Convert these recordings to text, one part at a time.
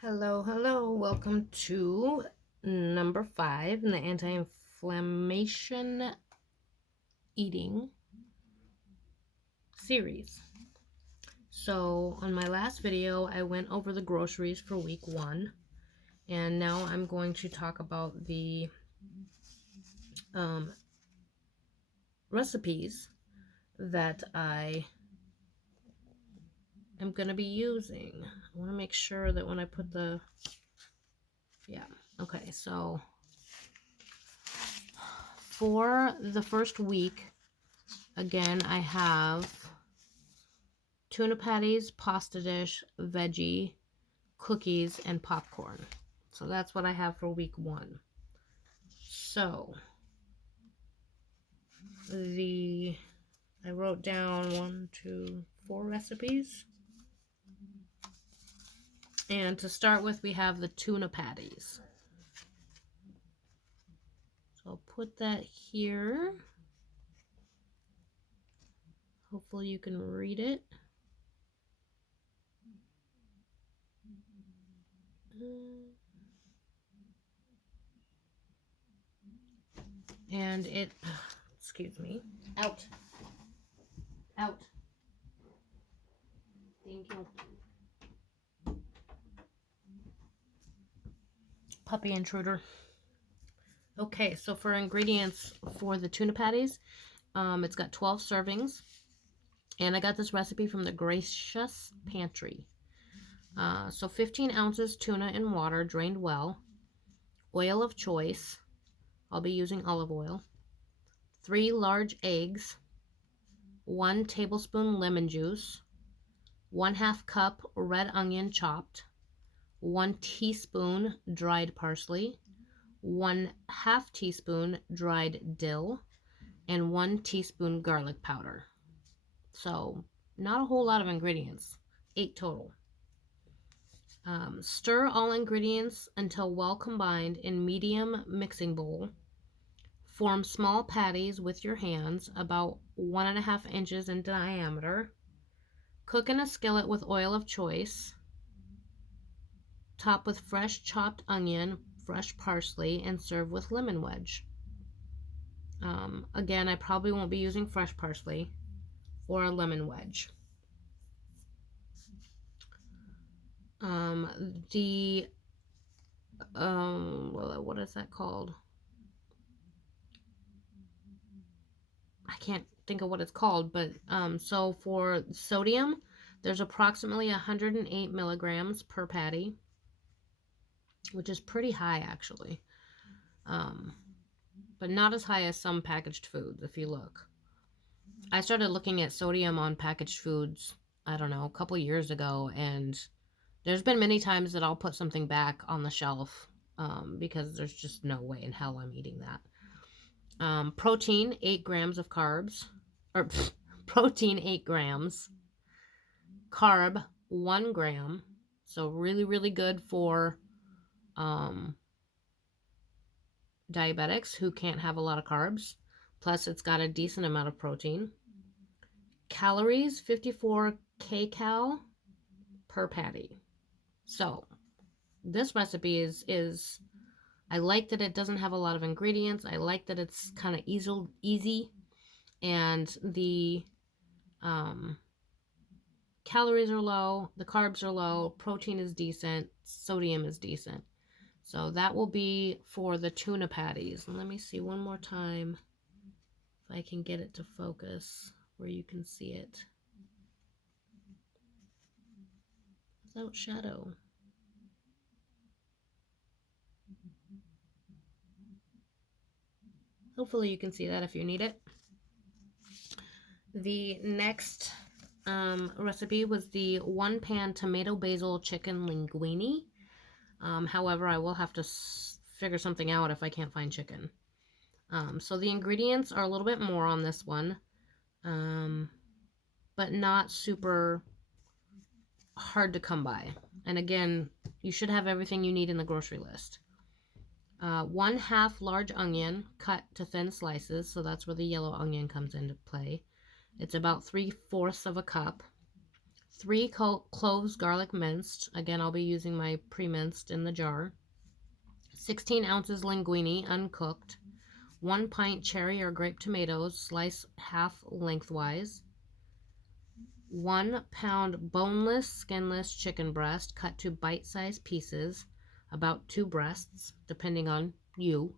Hello. Welcome to number 5 in the anti-inflammation eating series. So on my last video, I went over the groceries for week 1, and now I'm going to talk about the recipes that I am going to be using. I want to make sure that when I put okay, so for the first week, again, I have tuna patties, pasta dish, veggie, cookies, and popcorn. So that's what I have for week 1. So I wrote down 4 recipes. And to start with, we have the tuna patties. So I'll put that here. Hopefully you can read it. And excuse me. Out. Thank you. Puppy intruder. Okay, so for ingredients for the tuna patties, it's got 12 servings. And I got this recipe from the Gracious Pantry. So 15 ounces tuna in water, drained well. Oil of choice. I'll be using olive oil. 3 large eggs. 1 tablespoon lemon juice. 1/2 cup red onion chopped. 1 teaspoon dried parsley. 1/2 teaspoon dried dill. And 1 teaspoon garlic powder. So not a whole lot of ingredients. 8 total. Stir all ingredients until well combined in medium mixing bowl. Form small patties with your hands about 1.5 inches in diameter. Cook in a skillet with oil of choice. Top with fresh chopped onion, fresh parsley, and serve with lemon wedge. Again, I probably won't be using fresh parsley or a lemon wedge. What is that called? I can't think of what it's called, but so for sodium, there's approximately 108 milligrams per patty, which is pretty high actually, but not as high as some packaged foods if you look. I started looking at sodium on packaged foods, I don't know, a couple years ago, and there's been many times that I'll put something back on the shelf because there's just no way in hell I'm eating that. Protein, 8 grams of carbs, or protein, 8 grams, carb, 1 gram, so really good for diabetics who can't have a lot of carbs, plus it's got a decent amount of protein. Calories, 54 kcal per patty. So this recipe is I like that it doesn't have a lot of ingredients. I like that it's kind of easy, and the calories are low, the carbs are low, protein is decent, sodium is decent. So that will be for the tuna patties. And let me see one more time if I can get it to focus where you can see it without shadow. Hopefully you can see that if you need it. The next recipe was the 1-pan tomato basil chicken linguine. However, I will have to figure something out if I can't find chicken. So the ingredients are a little bit more on this one, but not super hard to come by. And again, you should have everything you need in the grocery list. 1/2 large onion cut to thin slices, so that's where the yellow onion comes into play. It's about 3/4 of a cup. 3 cloves garlic minced. Again, I'll be using my pre-minced in the jar. 16 ounces linguine uncooked. 1 pint cherry or grape tomatoes, sliced half lengthwise. 1 pound boneless, skinless chicken breast cut to bite-sized pieces, about 2 breasts, depending on you.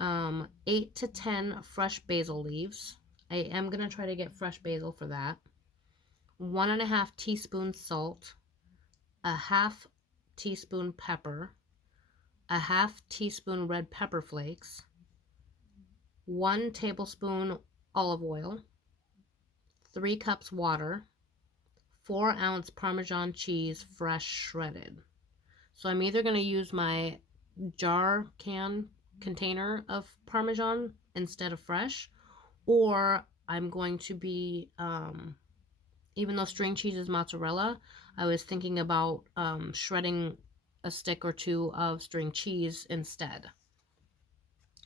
8 to 10 fresh basil leaves. I am going to try to get fresh basil for that. 1.5 teaspoons salt, a half teaspoon pepper, a half teaspoon red pepper flakes, 1 tablespoon olive oil, 3 cups water, 4-ounce Parmesan cheese, fresh shredded. So I'm either going to use my jar can container of Parmesan instead of fresh, or I'm going to be, even though string cheese is mozzarella, I was thinking about shredding a stick or 2 of string cheese instead.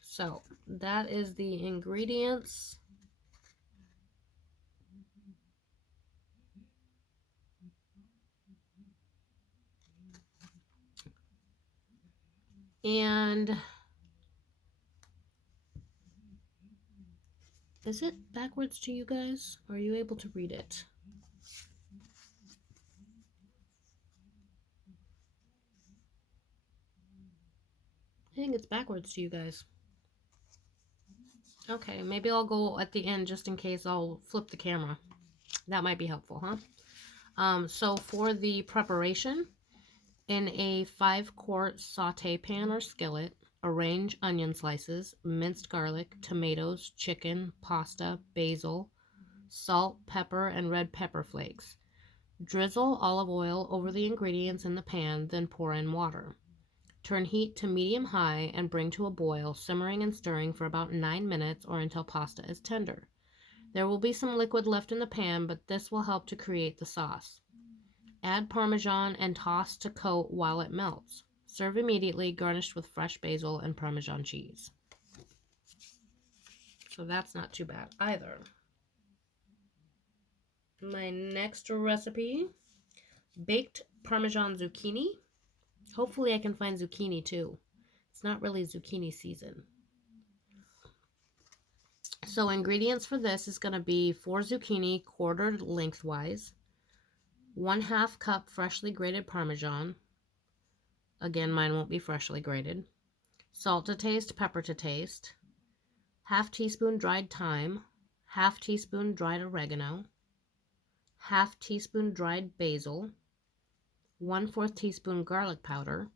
So that is the ingredients. And is it backwards to you guys? Or are you able to read it? I think it's backwards to you guys. Okay, maybe I'll go at the end just in case. I'll flip the camera. That might be helpful, huh? So for the preparation, in a 5-quart saute pan or skillet, arrange onion slices, minced garlic, tomatoes, chicken, pasta, basil, salt, pepper, and red pepper flakes. Drizzle olive oil over the ingredients in the pan, then pour in water. Turn heat to medium-high and bring to a boil, simmering and stirring for about 9 minutes or until pasta is tender. There will be some liquid left in the pan, but this will help to create the sauce. Add Parmesan and toss to coat while it melts. Serve immediately, garnished with fresh basil and Parmesan cheese. So that's not too bad either. My next recipe, baked Parmesan zucchini. Hopefully I can find zucchini too. It's not really zucchini season. So ingredients for this is going to be 4 zucchini quartered lengthwise, 1/2 cup freshly grated Parmesan. Again, mine won't be freshly grated. Salt to taste, pepper to taste. 1/2 teaspoon dried thyme, 1/2 teaspoon dried oregano, 1/2 teaspoon dried basil, 1/4 teaspoon garlic powder,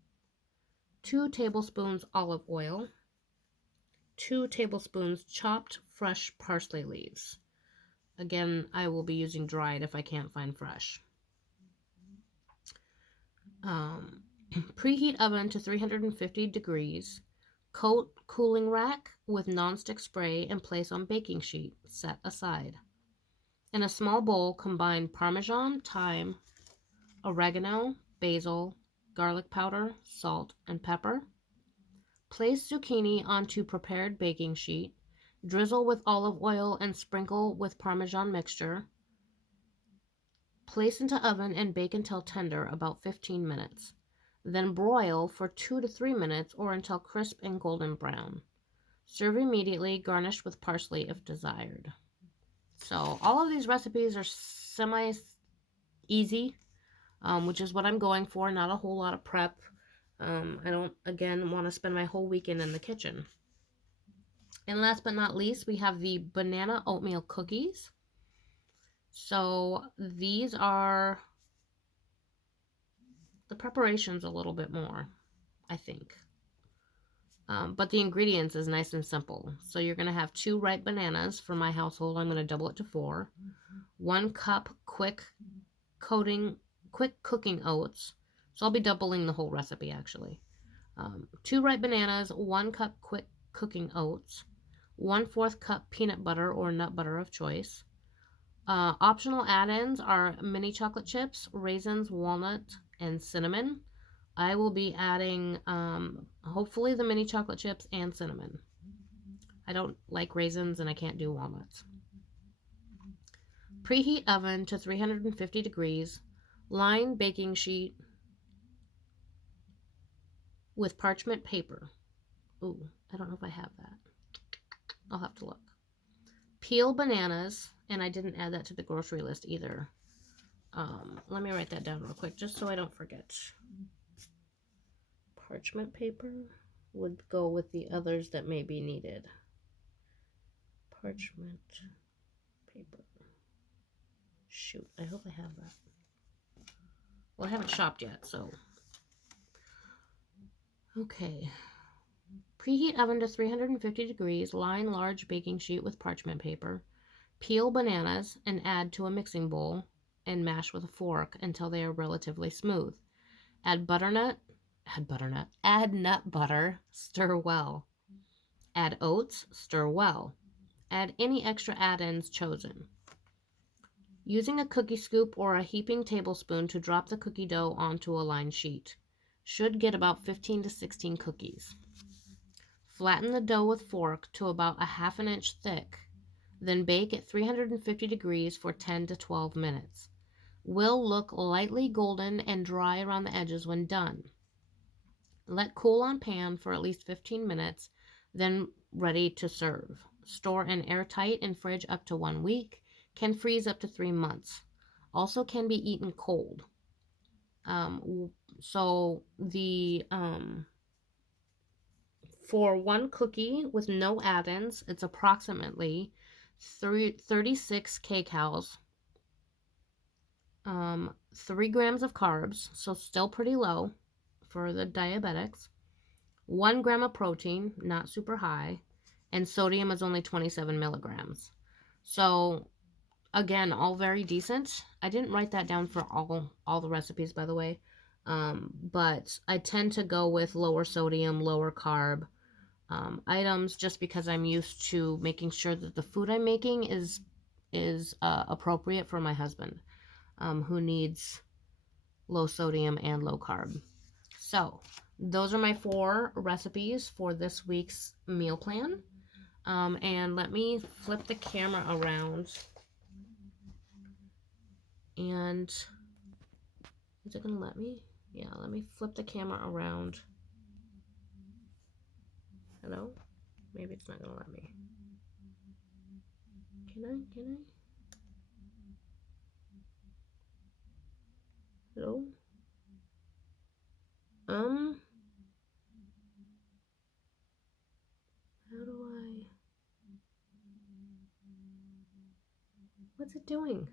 2 tablespoons olive oil, 2 tablespoons chopped fresh parsley leaves. Again, I will be using dried if I can't find fresh. Preheat oven to 350 degrees. Coat cooling rack with nonstick spray and place on baking sheet. Set aside. In a small bowl, combine Parmesan, thyme, oregano, basil, garlic powder, salt, and pepper. Place zucchini onto prepared baking sheet. Drizzle with olive oil and sprinkle with Parmesan mixture. Place into oven and bake until tender, about 15 minutes. Then broil for 2 to 3 minutes or until crisp and golden brown. Serve immediately, garnished with parsley if desired. So all of these recipes are semi-easy, which is what I'm going for, not a whole lot of prep. I don't, again, want to spend my whole weekend in the kitchen. And last but not least, we have the banana oatmeal cookies. So these are, the preparation's a little bit more, I think. But the ingredients is nice and simple. So you're going to have 2 ripe bananas. For my household, I'm going to double it to 4. 1 cup quick cooking oats. So I'll be doubling the whole recipe actually. 2 ripe bananas, 1 cup quick cooking oats, 1/4 cup peanut butter or nut butter of choice. Optional add-ins are mini chocolate chips, raisins, walnut, and cinnamon. I will be adding hopefully the mini chocolate chips and cinnamon. I don't like raisins and I can't do walnuts. Preheat oven to 350 degrees. Line baking sheet with parchment paper. Ooh, I don't know if I have that. I'll have to look. Peel bananas, and I didn't add that to the grocery list either. Let me write that down real quick just so I don't forget. Parchment paper would go with the others that may be needed. Parchment paper. Shoot, I hope I have that. Well, I haven't shopped yet, so. Okay. Preheat oven to 350 degrees. Line large baking sheet with parchment paper. Peel bananas and add to a mixing bowl and mash with a fork until they are relatively smooth. Add nut butter, stir well. Add oats, stir well. Add any extra add-ins chosen. Using a cookie scoop or a heaping tablespoon to drop the cookie dough onto a lined sheet. Should get about 15 to 16 cookies. Flatten the dough with fork to about a half an inch thick. Then bake at 350 degrees for 10 to 12 minutes. Will look lightly golden and dry around the edges when done. Let cool on pan for at least 15 minutes, then ready to serve. Store in airtight in fridge up to 1 week. Can freeze up to 3 months. Also can be eaten cold. For one cookie with no add-ins, it's approximately 36 kcals, 3 grams of carbs, so still pretty low for the diabetics, 1 gram of protein, not super high, and sodium is only 27 milligrams. So again, all very decent. I didn't write that down for all the recipes, by the way, but I tend to go with lower sodium, lower carb items just because I'm used to making sure that the food I'm making is appropriate for my husband, who needs low sodium and low carb. So those are my 4 recipes for this week's meal plan. And let me flip the camera around. And is it going to let me? Yeah, let me flip the camera around. Hello? Maybe it's not going to let me. Can I? Hello? How do I? What's it doing?